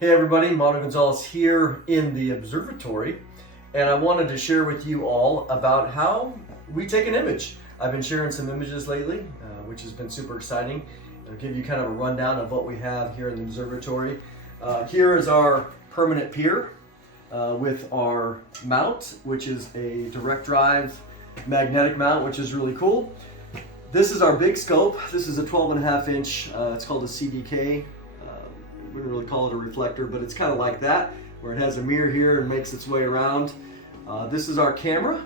Hey everybody, Mondo Gonzales here in the Observatory, and I wanted to share with you all about how we take an image. I've been sharing some images lately, which has been super exciting. I'll give you kind of a rundown of what we have here in the Observatory. Here is our permanent pier with our mount, which is a direct drive magnetic mount, which is really cool. This is our big scope. This is a 12.5 inch, it's called a CDK. We wouldn't really call it a reflector, but it's kind of like that, where it has a mirror here and makes its way around. This is our camera.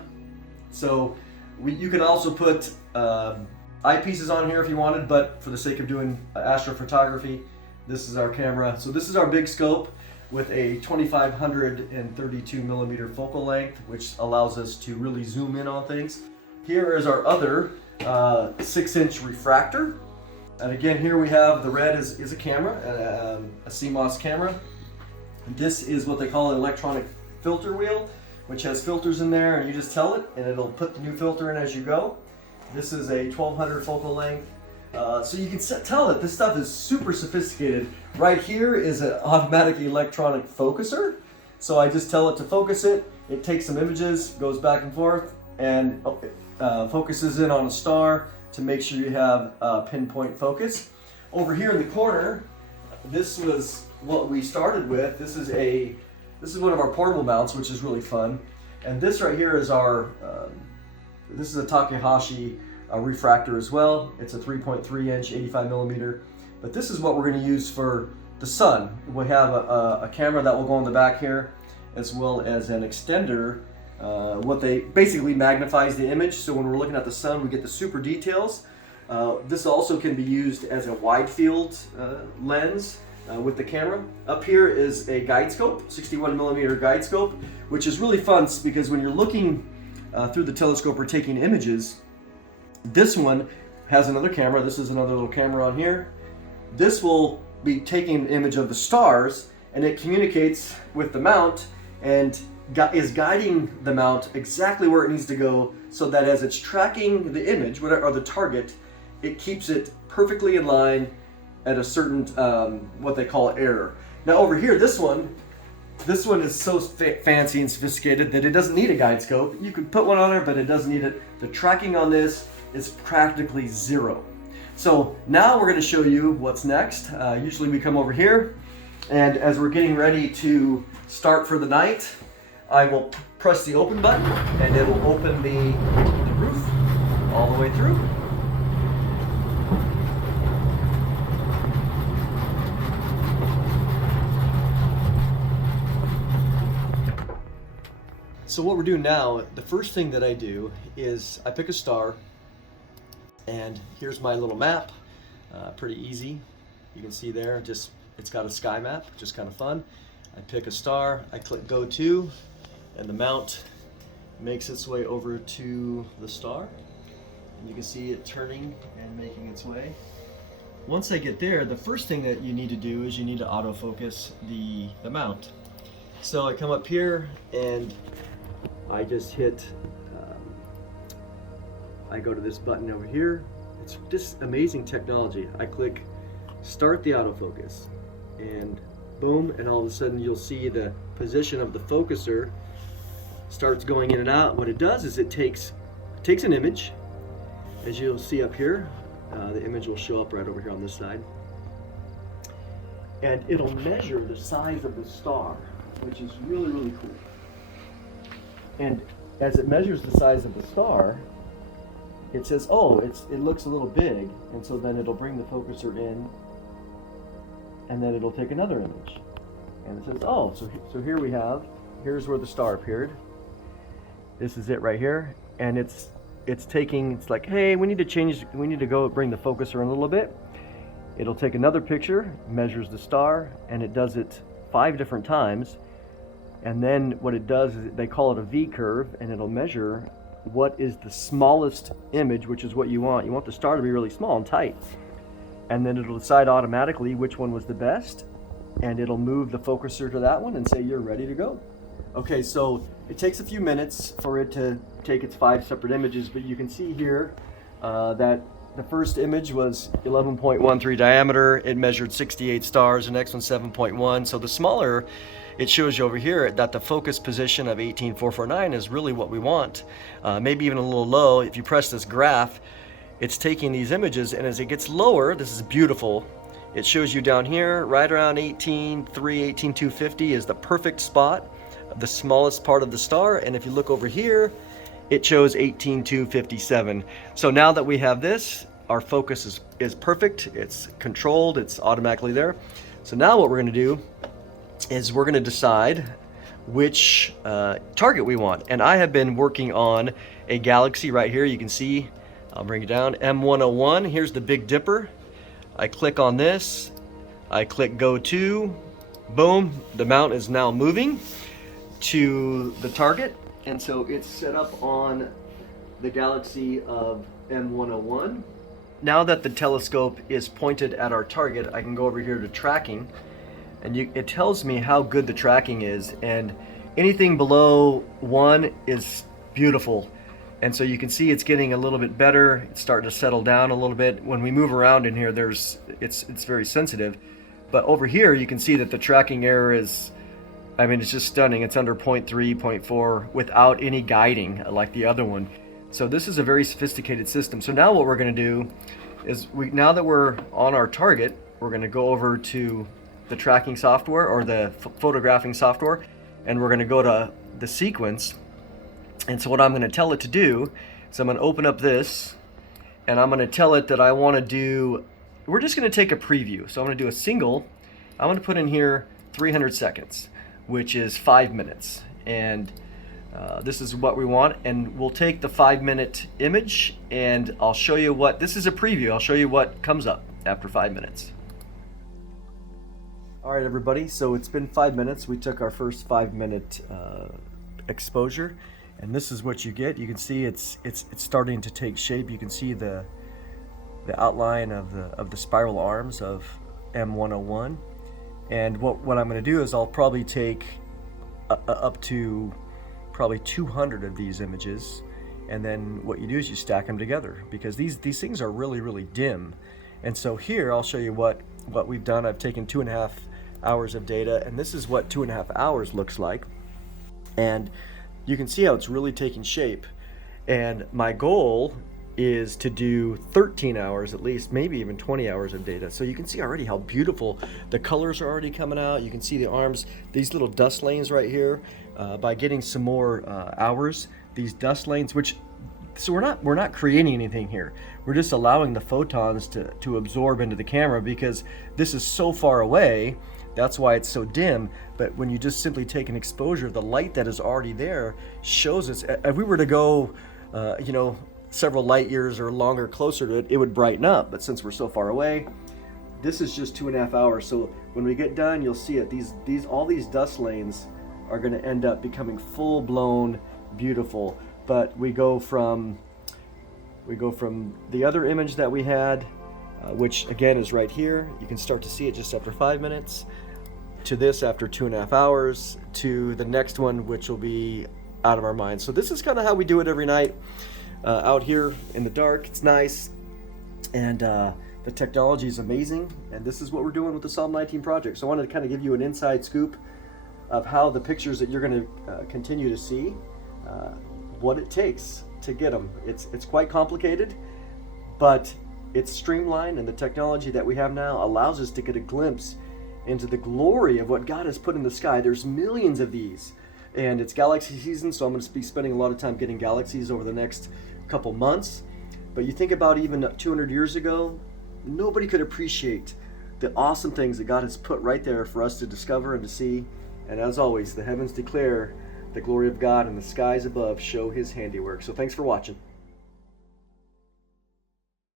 So you can also put eyepieces on here if you wanted, but for the sake of doing astrophotography, this is our camera. So this is our big scope with a 2532 millimeter focal length, which allows us to really zoom in on things. Here is our other 6-inch refractor. And again, here we have the red is a camera, a CMOS camera. This is what they call an electronic filter wheel, which has filters in there, and you just tell it, and it'll put the new filter in as you go. This is a 1200 focal length. So you can tell that this stuff is super sophisticated. Right here is an automatic electronic focuser. So I just tell it to focus it. It takes some images, goes back and forth, and focuses in on a star to make sure you have pinpoint focus. Over here in the corner, this was what we started with. This is one of our portable mounts, which is really fun. And this right here is our, this is a Takahashi refractor as well. It's a 3.3 inch, 85 millimeter. But this is what we're gonna use for the sun. We have a camera that will go on the back here, as well as an extender. What they basically magnifies the image, so when we're looking at the sun, we get the super details. This also can be used as a wide field lens with the camera. Up here is a guide scope, 61 millimeter guide scope, which is really fun because when you're looking through the telescope or taking images, this one has another camera. This is another little camera on here. This will be taking an image of the stars, and it communicates with the mount and is guiding the mount exactly where it needs to go, so that as it's tracking the image or the target, it keeps it perfectly in line at a certain what they call error. Now over here, this one is so fancy and sophisticated that it doesn't need a guide scope. You could put one on there, but it doesn't need it. The tracking on this is practically zero. So now we're going to show you what's next. Usually we come over here, and as we're getting ready to start for the night, I will press the open button, and it will open the roof all the way through. So what we're doing now, the first thing that I do is I pick a star, and here's my little map. Pretty easy. You can see there, it's got a sky map, just kind of fun. I pick a star, I click go to, and the mount makes its way over to the star. And you can see it turning and making its way. Once I get there, the first thing that you need to do is you need to autofocus the mount. So I come up here and I just hit, I go to this button over here. It's just amazing technology. I click start the autofocus, and boom, and all of a sudden you'll see the position of the focuser starts going in and out. What it does is it takes an image, as you'll see up here. The image will show up right over here on this side, and it'll measure the size of the star, which is really, really cool. And as it measures the size of the star, it says, oh, it looks a little big, and so then it'll bring the focuser in, and then it'll take another image, and it says, oh, so here here's where the star appeared. This is it right here, and it's like, hey, we need to go bring the focuser in a little bit. It'll take another picture, measures the star, and it does it 5 different times. And then what it does is they call it a V curve, and it'll measure what is the smallest image, which is what you want. You want the star to be really small and tight. And then it'll decide automatically which one was the best, and it'll move the focuser to that one and say you're ready to go. Okay, so it takes a few minutes for it to take its 5 separate images, but you can see here that The first image was 11.13 diameter. It measured 68 stars. The next one 7.1. So the smaller, it shows you over here that the focus position of 18449 is really what we want. Maybe even a little low. If you press this graph, it's taking these images, and as it gets lower, this is beautiful. It shows you down here, right around 18.3, 18.250 is the perfect spot, the smallest part of the star. And if you look over here, it shows 18.257. So now that we have this, our focus is perfect. It's controlled, it's automatically there. So now what we're gonna do is we're gonna decide which target we want. And I have been working on a galaxy right here. You can see, I'll bring it down, M101. Here's the Big Dipper. I click on this, I click go to, boom, the mount is now moving to the target. And so it's set up on the galaxy of M101. Now that the telescope is pointed at our target, I can go over here to tracking, and it tells me how good the tracking is, and anything below 1 is beautiful. And so you can see it's getting a little bit better. It's starting to settle down a little bit. When we move around in here, it's very sensitive. But over here, you can see that the tracking error is, I mean, it's just stunning. It's under 0.3, 0.4 without any guiding like the other one. So this is a very sophisticated system. So now what we're gonna do is, now that we're on our target, we're gonna go over to the tracking software or the photographing software, and we're gonna go to the sequence. And so what I'm gonna tell it to do is I'm gonna open up this, and I'm gonna tell it that I wanna do, we're just gonna take a preview. So I'm gonna do a single, I'm gonna put in here 300 seconds, which is 5 minutes. And this is what we want. And we'll take the 5-minute image, and I'll show you what, this is a preview, I'll show you what comes up after 5 minutes. All right, everybody, so it's been 5 minutes. We took our first 5-minute exposure, and this is what you get. You can see it's starting to take shape. You can see the outline of the spiral arms of M101. And what I'm going to do is I'll probably take up to probably 200 of these images, and then what you do is you stack them together, because these things are really dim. And so here I'll show you what we've done. I've taken 2.5 hours of data, and this is what 2.5 hours looks like. And you can see how it's really taking shape. And my goal is to do 13 hours at least, maybe even 20 hours of data. So you can see already how beautiful the colors are already coming out. You can see the arms, these little dust lanes right here. By getting some more hours, these dust lanes, which, so we're not creating anything here. We're just allowing the photons to absorb into the camera, because this is so far away. That's why it's so dim. But when you just simply take an exposure, the light that is already there shows us. If we were to go, several light years or longer closer to it, it would brighten up. But since we're so far away, this is just 2.5 hours. So when we get done, you'll see it. All these dust lanes are going to end up becoming full-blown beautiful. But we go from the other image that we had, which again is right here. You can start to see it just after 5 minutes, to this after 2.5 hours, to the next one, which will be out of our minds. So this is kind of how we do it every night out here in the dark. It's nice, and the technology is amazing, and this is what we're doing with the Psalm 19 project. So I wanted to kind of give you an inside scoop of how the pictures that you're going to continue to see, what it takes to get them. It's quite complicated, but it's streamlined, and the technology that we have now allows us to get a glimpse into the glory of what God has put in the sky. There's millions of these, and it's galaxy season, so I'm going to be spending a lot of time getting galaxies over the next couple months. But you think about even 200 years ago, nobody could appreciate the awesome things that God has put right there for us to discover and to see. And as always, the heavens declare the glory of God, and the skies above show his handiwork. So thanks for watching.